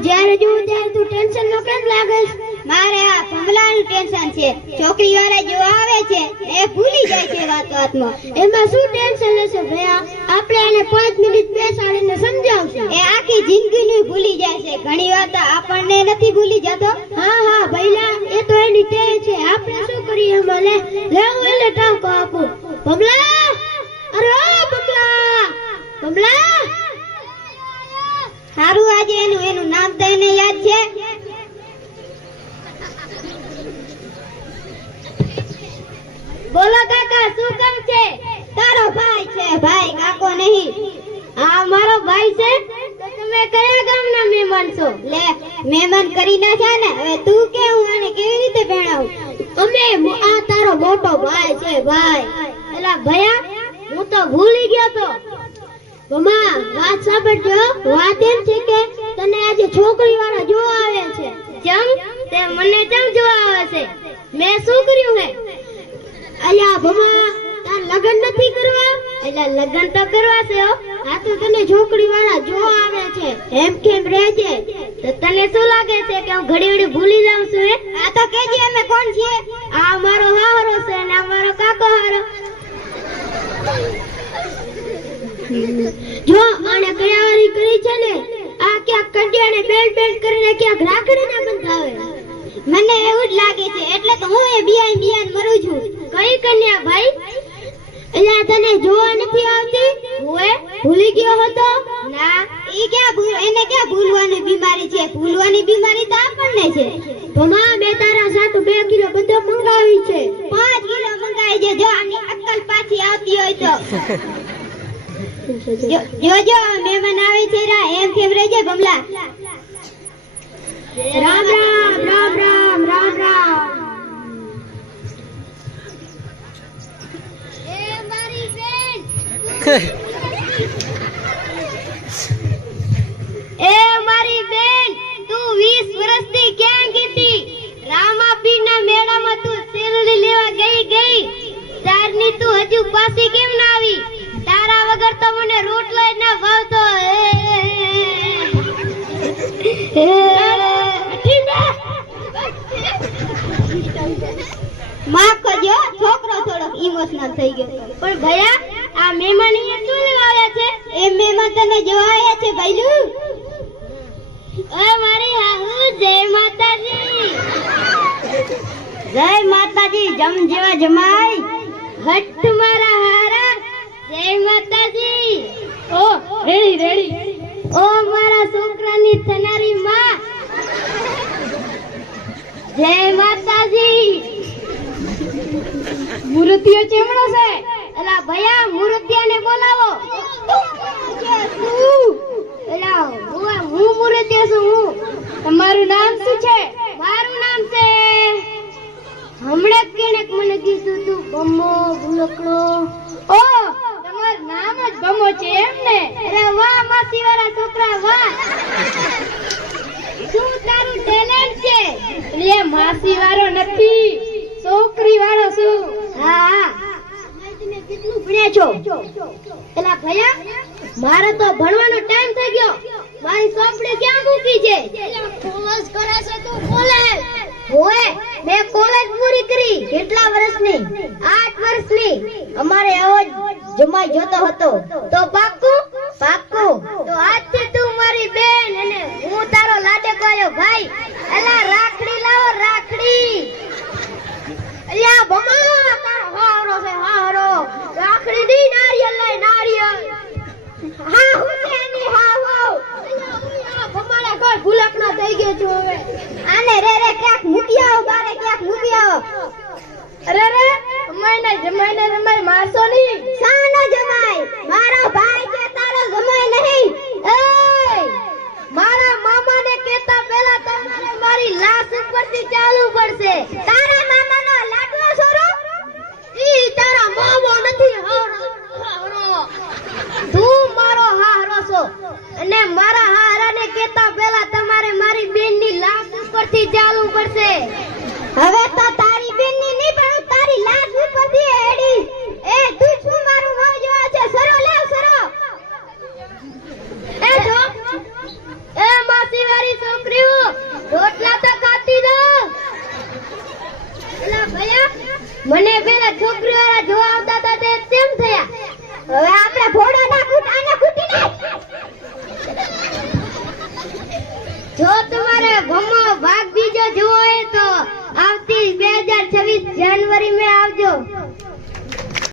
જ્યારે જોઉં ત્યારે તું ટેન્શન નો કેમ લાગે મારે આ ભમલાનું ટેન્શન છે. છોકરી વાળા જો આવે છે, એ ભૂલી જાય છે વાત વાતમાં એમાં શું ટેન્શન લેશો ભયા? આપણે એને પાંચ મિનિટ બેસાડીને સમજાવશું. એ આખી જિંદગીનું ભૂલી જાય છે. ઘણી વાર તો આપણને નથી ભૂલી જતો. હા હા, ભૈલા, એ તો એની ટેવ છે. આપણે શું કરીએ મને લે હું એને ટાંકો આપું. ભમલા! અરે ભમલા! ભમલા! સારું આજે એનું એનું નામ તો એને યાદ છે. બોલો કાકા, શું કામ છે? તારો ભાઈ છે, ભાઈ કાકો નહીં. આ મારો ભાઈ છે. તમે કયા ગામના મહેમાન છો? લે, મહેમાન કરી નાખ્યા ને. હવે તું કે હું આને કેવી રીતે ભણાવું અમે આ તારો મોટો ભાઈ છે, ભાઈ. એલા ભયા, હું તો ભૂલી ગયો તો. મમ્મા, વાત સાંભળજો. વાત એમ છે કે તને આજે છોકરી વાળા જોવા આવે છે. ચમ? તે મને ચમ જોવા આવે છે? મેં શું કર્યું હે? અલ્યા ભમા તાર લગન નથી કરવા? એટલે લગન તો કરવા છે આ તો તને છોકરી વાળા જોવા આવે છે. એમ કેમ રહેજે? તો તને શું લાગે છે કે હું ઘડી ઘડી ભૂલી જાઉં છું હે? આ તો કેજે અમે કોણ છીએ? આ મારો હારો છે અને આ મારો કાકો હારો. જો આને કર્યાવારી કરી છે ને, આ ક્યાંક કંડિયાને બેલ્ટ બેલ્ટ કરીને ક્યાંક રાખડીને બંધાવે. મને એવું જ લાગે છે, એટલે તો હું એ બિયાન બિયાન મરું છું. કઈ કન્યા ભાઈ? એટલે તને જોવા નથી આવતી? ઓએ, ભૂલી ગયો હતો? ના એ ક્યાં એને ક્યાં ભૂલવાની બીમારી છે? ભૂલવાની બીમારી તો આપણને છે. તો માં, મેં તારા સાથે બે કિલો બધો મંગાવી છે. પાંચ કિલો મંગાવી છે જો આની અક્કલ પાછી આવતી હોય તો. જો જો મહેમાન આવે છે રા એમ કેમ રહેજે બમલા રામ રામ રામ રામ રામ રામ. એ મારી બેન. પણ ભયા, આ મહેમાન અહીંયા શું લેવા આવ્યા છે? એ મહેમાન તને જોવા આવ્યા છે ભાઈલું ઓય મારી હાહુ, જય માતાજી. જય માતાજી, જમ જેવા જમાય હટ મારા હારા, જય માતાજી. ઓ, રેડી રેડી. ઓ, મારા છોકરાની થનારી માં. જય માતાજી. મૂર્તિઓ ચેમણો છે? ભયા મૂર્તિયાને બોલાવો. એલા, હું હું મૂર્તિયો હું. તમારું નામ શું છે? મારું નામ છે હમણાં કેનેક મને કીધું તું, બમ્મો ભૂલકડો ઓ નામ જ બમ્મો છે એમ ને અરે વાહ માસી છોકરા, વાહ. શું તારું ટેલેન્ટ છે? એટલે માસી નથી છોકરી વાળો છું હા. કેટલું ભણ્યા છો? એલા ભયા મારે તો ભણવાનો ટાઈમ થઈ ગયો. મારી સોપડી ક્યાં મૂકી છે? કોલેજ કરે છે તું કોલેજ ઓએ મેં કોલેજ પૂરી કરી કેટલા વર્ષની? 8 વર્ષની. અમારે આવો જમાઈ જોતો હતો. તો પાક્કું પાક્કું તો આજથી તું મારી બેન અને હું તારો લાડકવાયો ભાઈ એલા રાખડી લાવો રાખડી અલ્યા બમા તારો હારો છે હારો રાખડી દી નારિયેલ લઈ નારિયેલ હા હુસેની હા હો બમાડા ઘર ભૂલકનો થઈ ગયો છું હવે. આને રે રે ક્યાંક મૂકી આવો બારે ક્યાંક મૂકી આવો. અરે રે જમાઈને જમાઈને જમાઈ મારશો નહીં. સાનો જમાઈ મારો ભાઈ છે તારો જમાઈ નહીં. એય મારા મામાને કહેતા પહેલા તમારે મારી લાશ ઉપરથી ચાલુ પડશે. તારા હવે તો તારી બેનની નહીં, પણ તારી લાશ ઉપર બી એડી એ, તું શું મારું મોં જોવે છે? સરો લાવ સરો. એ, જો. એ માસી વારી છોકરીઓ, રોટલા તો કાતી દો. એલા ભયા, મને પેલા છોકરી વાળા જોવા આવતા હતા તે તેમ થયા? હવે આપણે ભોડો ના કૂટ આને કૂટી નાખ. જો તમારે ગમો ભાગ બીજો જોવો હોય તો આવતી 2026 જાન્યુઆરી મેં આવજો.